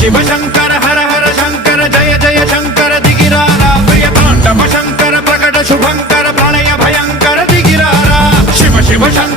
शिव शंकर हर हर शंकर जय जय शंकर दिगिरारा प्रिय तांडव शंकर प्रकट शुभंकर प्रणय भयंकर दिगिरारा शिव शिव शंकर